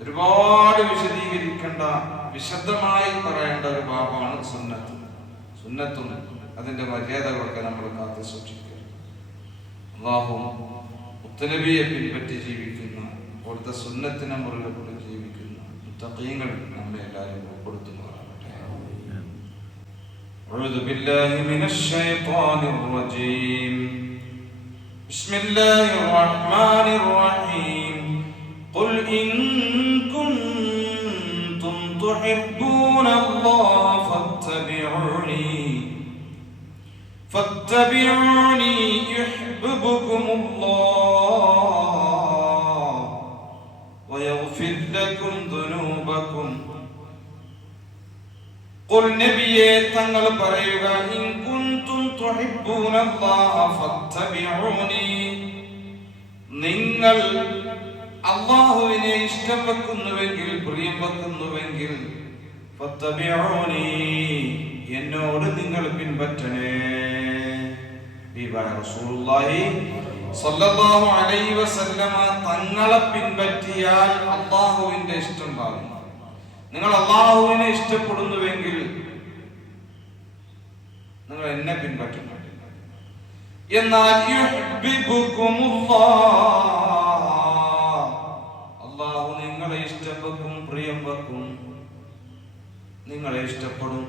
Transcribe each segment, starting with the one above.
ഒരുപാട് വിശദീകരിക്കേണ്ട, വിശദമായി പറയേണ്ട ഒരു ഭാഗമാണ് സുന്നത്തും അതിന്റെ മര്യാദകളൊക്കെ നമ്മൾ കാത്തു സൂക്ഷിക്കുക. അല്ലാഹു മുത്തനബിയെ പിൻപറ്റി ജീവിക്കുന്ന, അവിടുത്തെ സുന്നത്തിനെ മുറുകെ കൊണ്ട് ജീവിക്കുന്ന മുത്തഖീങ്ങൾ നമ്മെ എല്ലാവരും ഉൾപ്പെടുത്തുന്നവരാകട്ടെ. അഊദു ബില്ലാഹി മിനശ് ശൈത്വാനിർ റജീം. ബിസ്മില്ലാഹിർ റഹ്മാനിർ റഹീം. ഖുൽ ഇൻ കുൻതും തുഹിബ്ബൂനല്ലാഹ ഫത്തബിഊനി യുഹ്ബിബുകുമുല്ലാഹ് വയഗ്ഫിർ ലക്കും ദുനൂബക്കും. ഖുൽ നബിയേ തങ്ങൾ പറയുക, ഇൻ കുൻതും തുഹിബ്ബൂനല്ലാഹ ഫത്തബിഊനി, നിങ്ങൾ അല്ലാഹുവിനെ ഇഷ്ടം വെക്കുന്നുവെങ്കിൽ, പ്രിയം വെക്കുന്നുവെങ്കിൽ, ഫത്തബിഊനി, എന്നോട് നിങ്ങൾ പിൻപറ്റണേ. റസൂലുള്ളാഹി സ്വല്ലല്ലാഹു അലൈഹി വസല്ലമ തങ്ങളെ പിൻപറ്റിയാൽ അല്ലാഹുവിന്റെ ഇഷ്ടം ഉണ്ടാകും. നിങ്ങൾ അല്ലാഹുവിനെ ഇഷ്ടപ്പെടുന്നുവെങ്കിൽ നിങ്ങൾ എന്നെ പിൻപറ്റണം. എന്നാൽ അല്ലാഹു നിങ്ങളെ ഇഷ്ടം വെക്കും, പ്രിയം വെക്കും, നിങ്ങളെ ഇഷ്ടപ്പെടും.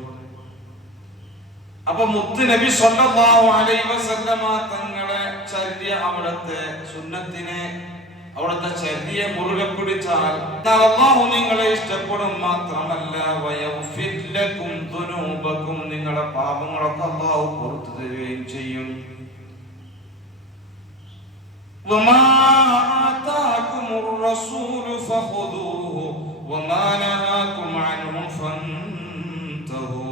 അപ്പൊ മുത്ത് നബി സ്വല്ലല്ലാഹു അലൈഹി വസല്ലമ തങ്ങളെ ചര്യ, അവിടുത്തെ സുന്നത്തിനെ, അവിടുത്തെ ചര്യ മുറുകെ പിടിച്ചാൽ അല്ലാഹു നിങ്ങളെ ഇഷ്ടപ്പെടും. മാത്രമല്ല വയഗ്ഫിർ ലക്കും ദുനൂബക്കും, നിങ്ങളുടെ പാപങ്ങളൊക്കെ അല്ലാഹു പുറത്തു തരുകയും ചെയ്യും. വമാ ആതാകുമുർ റസൂലു ഫഖുദൂഹു വമാ നഹാകും അൻഹു ഫന്തഹൂ.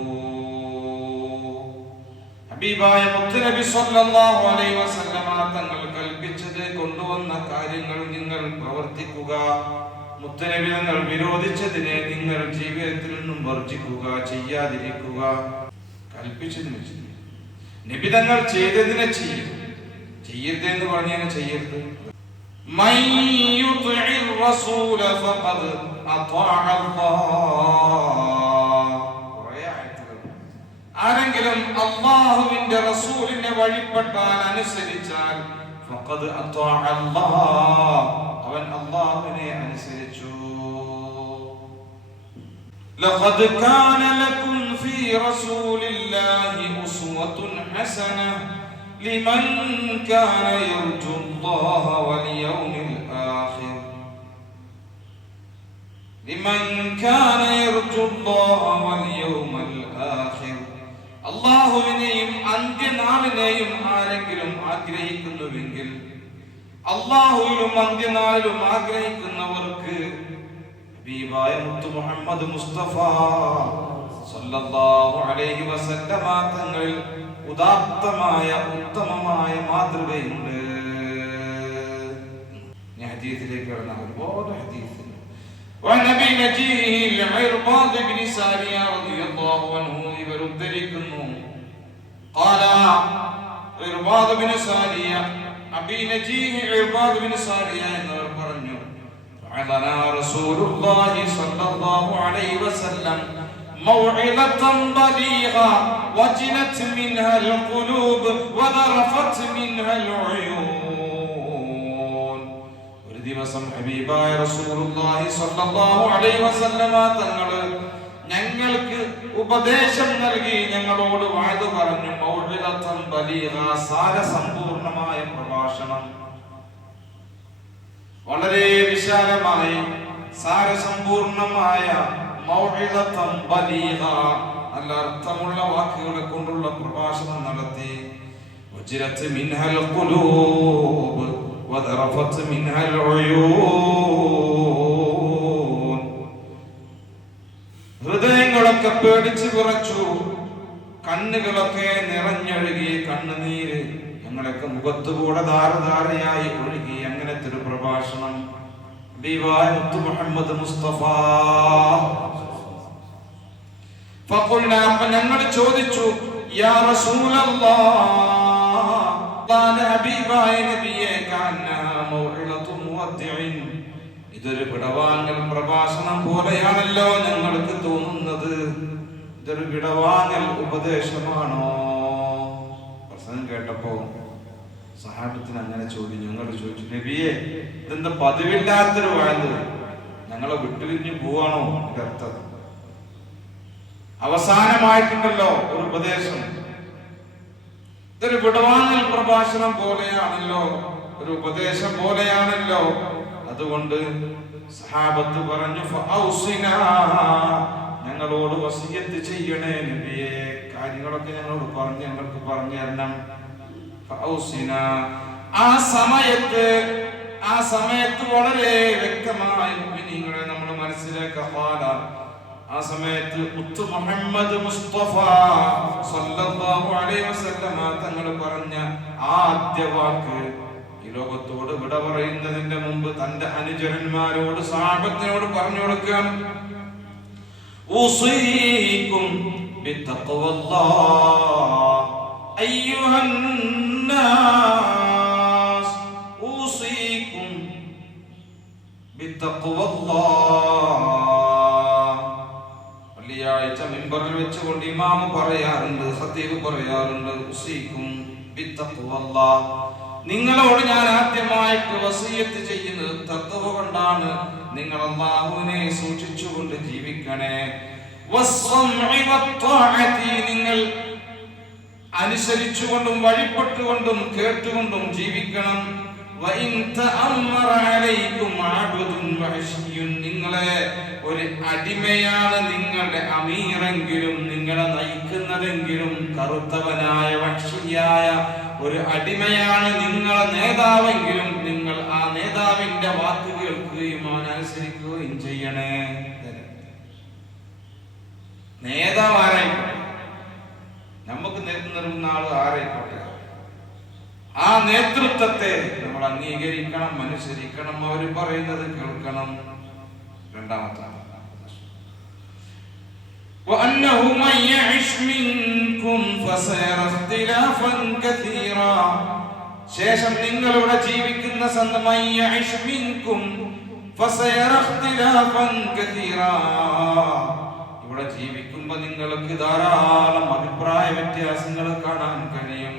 ഹബീബായ മുത്തുനബി സ്വല്ലല്ലാഹു അലൈഹി വസല്ലമ തങ്ങൾ കൽപ്പിച്ചത്, കൊണ്ടുവന്ന കാര്യങ്ങൾ നിങ്ങൾ പ്രവർത്തിക്കുക. മുത്തുനബി തങ്ങൾ വിരോധിച്ചതിനെ നിങ്ങൾ ജീവിതത്തിൽ നിന്നും വർജിക്കുക, ചെയ്യാതിരിക്കുക. കൽപ്പിച്ചതിനെ ചെയ്യും, നബി തങ്ങൾ ചെയ്തതിനെ ചെയ്യും, ചെയ്യരുത് എന്ന് പറഞ്ഞതിനെ ചെയ്യരുത്. മൻ യുതിഇർ റസൂല ഫഖദ് അത്വഅ അല്ലാഹ്. ആരെങ്കിലും അല്ലാഹുവിന്റെ റസൂലിനെ വഴിപ്പെട്ടാൽ, അനുസരിച്ചാൽ, ഫഖദ് അത്വഅ അല്ലാഹ്, അവൻ അല്ലാഹുവിനെ അനുസരിച്ചു. ലഖദ് കാന ലക്കും ഫീ റസൂലില്ലാഹി ഉസ്വത്തുൻ ഹസനഹ ലിമൻ കാന യർജു അല്ലാഹ വൽ യൗമിൽ ആഖിർ. ലിമൻ കാന യർജു അല്ലാഹ വൽ യൗമൽ ആഖിർ. അല്ലാഹുവിനെയും അന്ത്യനാളിനെയും ആരെങ്കിലും ആഗ്രഹിക്കുന്നുവെങ്കിൽ, അല്ലാഹുവിലും അന്ത്യനാളിലും ആഗ്രഹിക്കുന്നവർക്ക് ഹബീബായ മുത്ത് മുഹമ്മദ് മുസ്തഫ സല്ലല്ലാഹു അലൈഹി വസല്ലമ തങ്ങളിൽ ഉദാത്തമായ ഉത്തമമായ മാതൃകയുണ്ട്. ഞാൻ ഹദീസിലേക്ക് കടന്നാൽ ഒരുപാട് ഹദീസ്. وعن أبي نجيه العرباض بن سارية رضي الله عنه يبردركنه قال عرباض بن سارية أبي نجيه عرباض بن سارية എന്നവർ പറഞ്ഞു, وعظنا رسول الله صلى الله عليه وسلم موعظة بليغة وجلت منها القلوب وذرفت منها العيون. ദിവസം ഹബീബായ റസൂലുള്ളാഹി സ്വല്ലല്ലാഹു അലൈഹി വസല്ലമ തങ്ങൾ ഞങ്ങൾക്ക് ഉപദേശം നൽകി, ഞങ്ങളോട് വഅദ് പറഞ്ഞു. മൗഇദത്തൻ ബലീഗ, സാരസമ്പൂർണമായ പ്രഭാഷണം, വളരെ വിശാലമായി സാരസമ്പൂർണമായ മൗഇദത്തൻ ബലീഗ, നല്ല അർത്ഥമുള്ള വാക്കുകളെ കൊണ്ടുള്ള പ്രഭാഷണം നടത്തി. വജ്റത്ത് മിൻഹൽ ഖുലൂബ് وذرفت منها العيون. ഹൃദയങ്ങളൊക്കെ പേടിച്ചു വിറച്ചു, കണ്ണുകളൊക്കെ നിറഞ്ഞൊഴുകി, കണ്ണുനീര് ഞങ്ങളൊക്കെ മുഖത്തുകൂടെ ധാരധാരയായി ഒഴുകി. അങ്ങനത്തെ ഒരു പ്രഭാഷണം ഹബീബായ മുത്ത് മുഹമ്മദ് മുസ്തഫ. ഫഖുൽനാ, ഞങ്ങൾ ചോദിച്ചു, യാ റസൂലല്ലാഹ്, ഹബീബായ നബിയെ, ഇതൊരു വിടവാങ്ങൽ പ്രഭാഷണം പോലെയാണല്ലോ ഞങ്ങൾക്ക് തോന്നുന്നത്. ഇതൊരു വിടവാങ്ങൽ ഉപദേശമാണോ? പ്രസംഗം കേട്ടപ്പോ സഹാബത്തിന് അങ്ങനെ ചോദ്യം. ഞങ്ങൾ ചോദിച്ചു, നബിയെ ഇതെന്താ പതിവില്ലാത്തൊരു വാഴ്ന്നത്, ഞങ്ങളെ വിട്ടുപിരിഞ്ഞു പോവാണോ? എന്റെ അർത്ഥം അവസാനമായിട്ടുണ്ടല്ലോ ഒരു ഉപദേശം. ഇതൊരു വിടവാങ്ങൽ പ്രഭാഷണം പോലെയാണല്ലോ, ഒരു ഉപദേശം പോലെയാണല്ലോ. അതുകൊണ്ട് സഹാബത്ത് പറഞ്ഞു, ഫഔസിനാ, ഞങ്ങളോട് വസിയത്ത് ചെയ്യണേ നബിയെ, കാര്യങ്ങളൊക്കെ ഞങ്ങളോട് ഞങ്ങൾക്ക് പറഞ്ഞു തരണം. ഫഔസിനാ, ആ സമയത്ത് വളരെ വ്യക്തമായി നിങ്ങളെ നമ്മൾ മനസ്സിലാക്കുക. ആ സമയത്ത് മുത്ത് മുഹമ്മദ് മുസ്തഫ സല്ലല്ലാഹു അലൈഹി വസല്ലമ തങ്ങൾ പറഞ്ഞ ആദ്യ വാക്ക്, ഈ ലോകത്തോട് വിട പറയുന്നതിന്റെ മുമ്പ് തന്റെ അനുചരന്മാരോട് സഹാബത്തിനോട് പറഞ്ഞു കൊടുക്കുകയാണ്, ഉസീകും ബിത്തഖ്വല്ലാഹ് അയ്യുഹൻ നാസ്, ഉസീകും ബിത്തഖ്വല്ലാഹ്. വെള്ളിയാഴ്ച മിമ്പറിൽ വെച്ചുകൊണ്ട് ഇമാം പറയാറുണ്ട്, ഖതീബ് പറയാറുണ്ട്, ഉസീകും ബിത്തഖ്വല്ലാഹ്, നിങ്ങളോട് ഞാൻ ആദ്യമായിട്ട് വസിയത്ത് ചെയ്യുന്നത് തഖ്വ കൊണ്ടാണ്. നിങ്ങൾ അല്ലാഹുവിനെ സൂക്ഷിച്ചുകൊണ്ട് ജീവിക്കണേ. വസ്സംഇ വത്വാഅതി, നിങ്ങൾ അനുസരിച്ചുകൊണ്ടും വഴിപ്പെട്ടുകൊണ്ടും കേട്ടുകൊണ്ടും ജീവിക്കണം. വഇൻ തഅമ്മറ അലൈക്കും അബ്ദുൻ വഹശിയ്യുൻ, നിങ്ങളെ ഒരു അടിമയാണ് നിങ്ങളുടെ അമീറെങ്കിലും, നിങ്ങളെ നയിക്കുന്നതെങ്കിലും കറുത്തവനായ വഹശിയായ ഒരു അടിമയാണ് നിങ്ങളെ നേതാവെങ്കിലും, നിങ്ങൾ ആ നേതാവിന്റെ വാക്ക് കേൾക്കുകയും അനുസരിക്കുകയും ചെയ്യണേ. നേതാവ് ആരായിക്കോട്ടെ, നമുക്ക് നേതൃത്വം നൽകുന്ന ആൾ ആരായിക്കോട്ടെ, ആ നേതൃത്വത്തെ നമ്മൾ അംഗീകരിക്കണം, അനുസരിക്കണം, അവർ പറയുന്നത് കേൾക്കണം. രണ്ടാമത്തെ وأنه من يعش منكم فسيرى اختلافا كثيرا, ശേഷം നിങ്ങളിവിടെ ജീവിക്കുന്ന ഇവിടെ ജീവിക്കുമ്പോൾ നിങ്ങൾക്ക് ധാരാളം അഭിപ്രായ വ്യത്യാസങ്ങൾ കാണാൻ കഴിയും.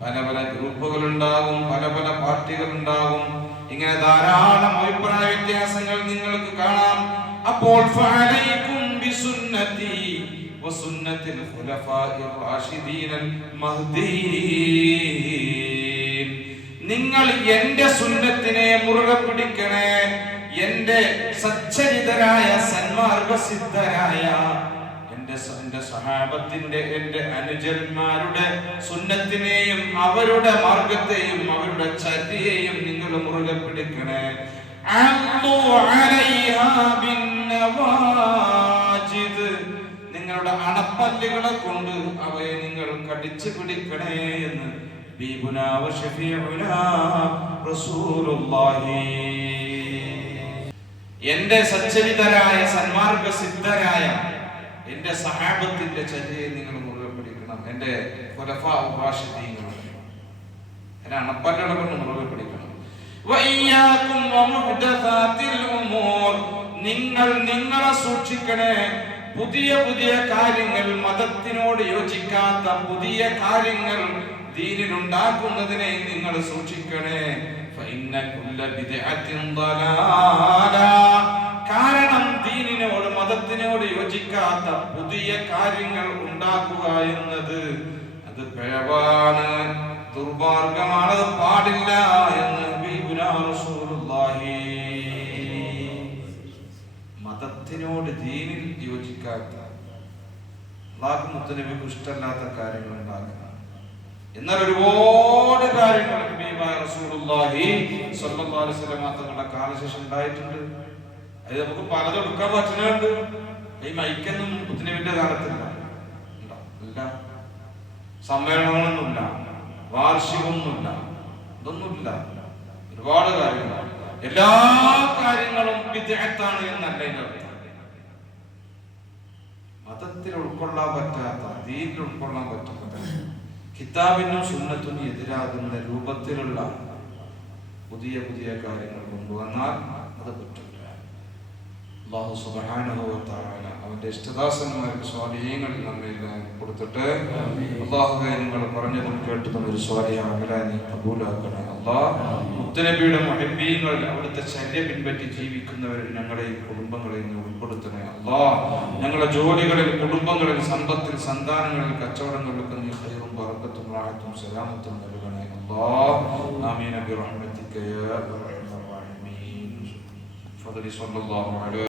പല പല ഗ്രൂപ്പുകൾ ഉണ്ടാകും, പല പല പാർട്ടികൾ ഉണ്ടാകും. ഇങ്ങനെ ധാരാളം അഭിപ്രായ വ്യത്യാസങ്ങൾ നിങ്ങൾക്ക് കാണാം. അപ്പോൾ ഫഅലൈക്കും ബിസുന്നതി വസുന്നത്തിൽ ഖുലഫാഇർ റാഷിദീനൽ മഹ്ദിയീൻ, നിങ്ങൾ എന്റെ സുന്നത്തിനെ മുറുകെ പിടിക്കണേ, എന്റെ സച്ചരിതരായ സന്മാർഗസിദ്ധരായ എന്റെ സഹാബത്തിന്റെ, എന്റെ അനുചരന്മാരുടെ സുന്നത്തിനെയും അവരുടെ മാർഗത്തെയും അവരുടെ ചര്യയെയും നിങ്ങൾ മുറുകെ പിടിക്കണേ. നിങ്ങളുടെ അണപ്പല്ലുകളെ കൊണ്ട് അവയെ നിങ്ങൾ കടിച്ചു പിടിക്കണേ എന്ന് എന്റെ സച്ചരിതരായ സന്മാർഗസിദ്ധരായ എന്റെ സഹാബത്തിന്റെ ചര്യയെ നിങ്ങൾ മുറുകെ പിടിക്കണം. എന്റെ എന്റെ അണപ്പല്ലുകളെ കൊണ്ട് മുറുകെ പിടിക്കണം. നിങ്ങൾ നിങ്ങളെ സൂക്ഷിക്കണേ, പുതിയ പുതിയ കാര്യങ്ങൾ, മതത്തിനോട് യോജിക്കാത്ത പുതിയ കാര്യങ്ങൾ ദീനിലുണ്ടാക്കുന്നതിനെ നിങ്ങൾ സൂക്ഷിക്കണേ. കാരണം ദീനിനോട് മതത്തിനോട് യോജിക്കാത്ത പുതിയ കാര്യങ്ങൾ ഉണ്ടാക്കുക എന്നത് അത് പിഴവാണ്, ദുർമാർഗമാണ്, അത് പാടില്ല എന്ന് മതത്തിനോട് ദീനിൽ യോജിക്കാത്ത, അല്ലാഹു മുത്തനബിക്ക് ഇഷ്ടമല്ലാത്ത കാര്യങ്ങൾ ഉണ്ടാക്കുക. എന്നാൽ ഒരുപാട് കാര്യങ്ങൾ റസൂലുള്ളാഹി സ്വല്ലല്ലാഹു അലൈഹി വസല്ലം തങ്ങളുടെ കാലശേഷം ഉണ്ടായിട്ടുണ്ട്. അത് നമുക്ക് പലതും എടുക്കാൻ പറ്റുന്നുണ്ട്. ഈ മൈക്കൊന്നും മുത്തനബിന്റെ കാലത്തില്ല, ഇല്ല, സമ്മേളനങ്ങളൊന്നുമില്ല, വാർഷികമൊന്നുമില്ല, ഇതൊന്നുമില്ല. ഒരുപാട് കാര്യങ്ങൾ, എല്ലാ കാര്യങ്ങളും വിദ്യാത്താണ് എന്നല്ല ഇതിന്റെ അർത്ഥം. മതത്തിൽ ഉൾക്കൊള്ളാൻ പറ്റാത്ത, ദീനിൽ ഉൾക്കൊള്ളാൻ പറ്റാത്ത, കിതാബിനും സുന്നത്തിനും എതിരാകുന്ന രൂപത്തിലുള്ള പുതിയ പുതിയ കാര്യങ്ങൾ കൊണ്ടുവന്നാൽ അത് പറ്റും. അല്ലാഹു സുബ്ഹാനഹു വ തആല അവന്റെ ഇഷ്ടദാസന്മാർക്ക് സ്വാലിഹീങ്ങളിൽ നമ്മെല്ലാം കൊടുത്തിട്ട് അല്ലാഹുവേ നിങ്ങൾ പറഞ്ഞതും കേട്ടതും ഒരു സ്വാലിഹായ അമലായി നീ കബൂലാക്കണേ അല്ലാഹ്. മുത്തുനബിയുടെ മുഹബ്ബീങ്ങൾ അവിടുത്തെ ചര്യ പിൻപറ്റി ജീവിക്കുന്നവരിൽ ഞങ്ങളെയും കുടുംബങ്ങളെയും നീ ഉൾപ്പെടുത്തണേ അല്ലാഹ്. ഞങ്ങളുടെ ജോലികളിൽ, കുടുംബങ്ങളിൽ, സമ്പത്തിൽ, സന്താനങ്ങളിൽ, കച്ചവടങ്ങളിലൊക്കെ നീ ഖൈറും ബറക്കത്തും റാഹത്തും സലാമത്തും നൽകണേ അല്ലാഹ്. ആമീൻ ബിറഹ്മതിക യാ അർഹമർ റഹീമീൻ. ഫദ്ലി സ്വല്ലല്ലാഹു അലൈഹി